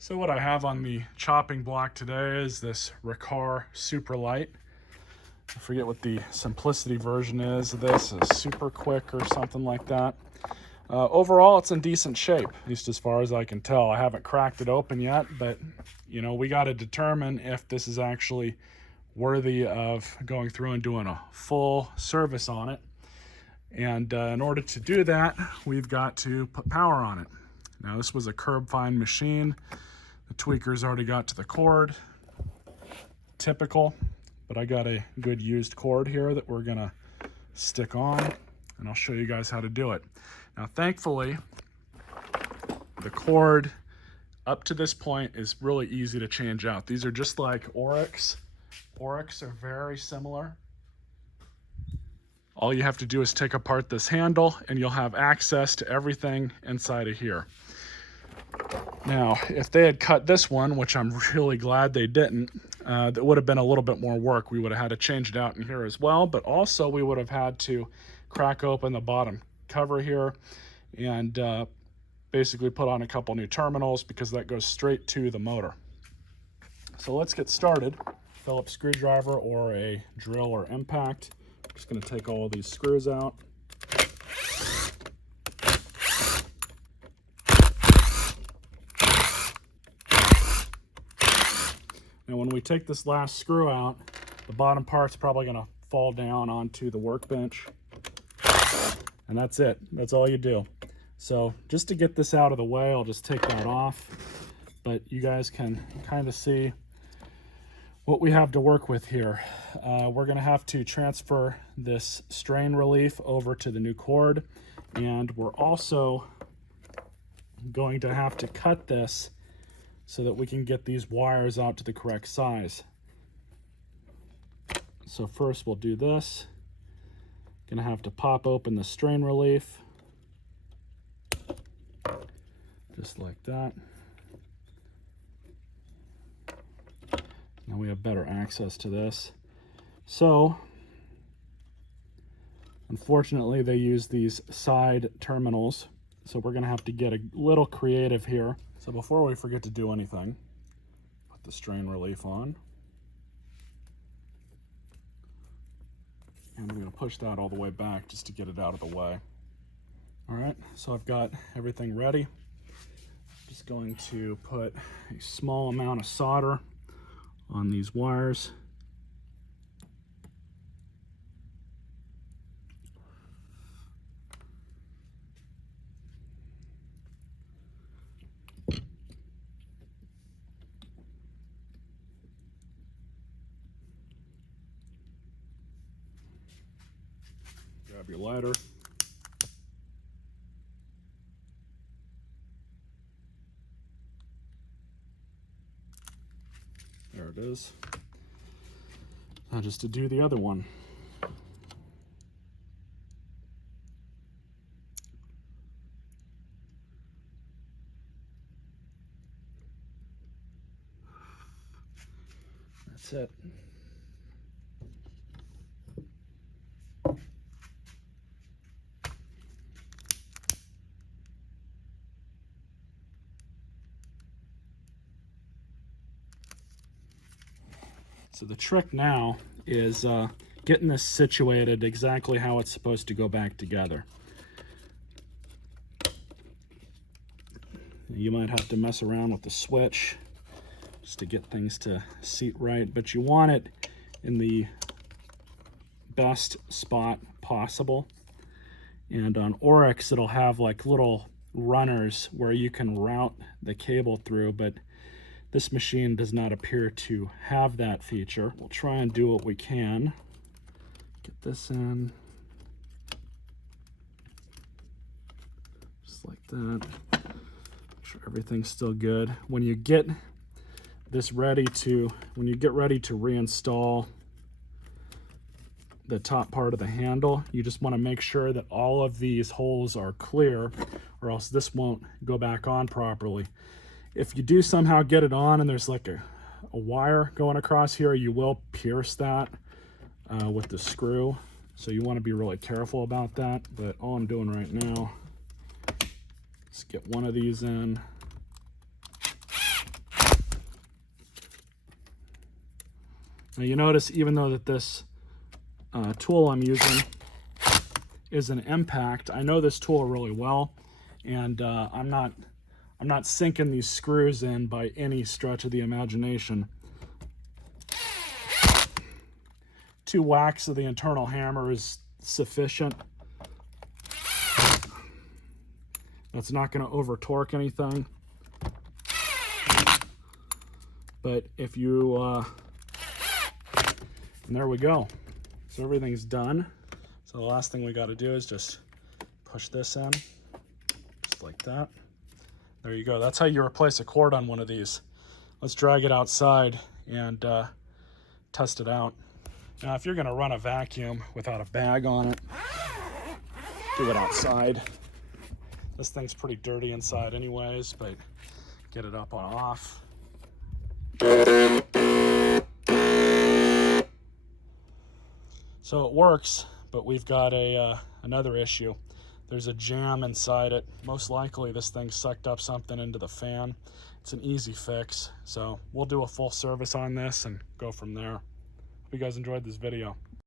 So what I have on the chopping block today is this Riccar Supralite. I forget what the simplicity version is of this, is super quick or something like that. Overall, it's in decent shape, at least as far as I can tell. I haven't cracked it open yet, but you know, we got to determine if this is actually worthy of going through and doing a full service on it. And in order to do that, we've got to put power on it. Now, this was a curb fine machine. The tweaker's already got to the cord. Typical, but I got a good used cord here that we're gonna stick on, and I'll show you guys how to do it. Now, thankfully, the cord up to this point is really easy to change out. These are just like Oryx. Oryx are very similar. All you have to do is take apart this handle and you'll have access to everything inside of here. Now, if they had cut this one, which I'm really glad they didn't, that would have been a little bit more work. We would have had to change it out in here as well, but also we would have had to crack open the bottom cover here and basically put on a couple new terminals because that goes straight to the motor. So let's get started. Phillips screwdriver or a drill or impact. I'm just going to take all of these screws out. Now when we take this last screw out, the bottom part's probably going to fall down onto the workbench. And that's it. That's all you do. So just to get this out of the way, I'll just take that off. But you guys can kind of see what we have to work with here. We're going to have to transfer this strain relief over to the new cord. And we're also going to have to cut this so that we can get these wires out to the correct size. So first we'll do this. Gonna have to pop open the strain relief. Just like that. Now we have better access to this. So, unfortunately they use these side terminals, so we're gonna have to get a little creative here. So before we forget to do anything, put the strain relief on. And I'm going to push that all the way back just to get it out of the way. All right, so I've got everything ready. Just going to put a small amount of solder on these wires. Grab your lighter. There it is. Now just to do the other one. That's it. So the trick now is getting this situated exactly how it's supposed to go back together. You might have to mess around with the switch just to get things to seat right, but you want it in the best spot possible. And on Oryx, it'll have like little runners where you can route the cable through, but this machine does not appear to have that feature. We'll try and do what we can. Get this in. Just like that. Make sure everything's still good. When you get this ready to, reinstall the top part of the handle, you just want to make sure that all of these holes are clear, or else this won't go back on properly. If you do somehow get it on and there's like a wire going across here, you will pierce that with the screw. So you want to be really careful about that. But all I'm doing right now is get one of these in. Now you notice, even though that this tool I'm using is an impact, I know this tool really well, and I'm not sinking these screws in by any stretch of the imagination. 2 whacks of the internal hammer is sufficient. That's not going to over torque anything. But if you, and there we go. So everything's done. So the last thing we got to do is just push this in, just like that. There you go. That's how you replace a cord on one of these. Let's drag it outside and test it out. Now, if you're going to run a vacuum without a bag on it, do it outside. This thing's pretty dirty inside anyways, but get it up on off. So it works, but we've got another issue. There's a jam inside it. Most likely this thing sucked up something into the fan. It's an easy fix, so we'll do a full service on this and go from there. Hope you guys enjoyed this video.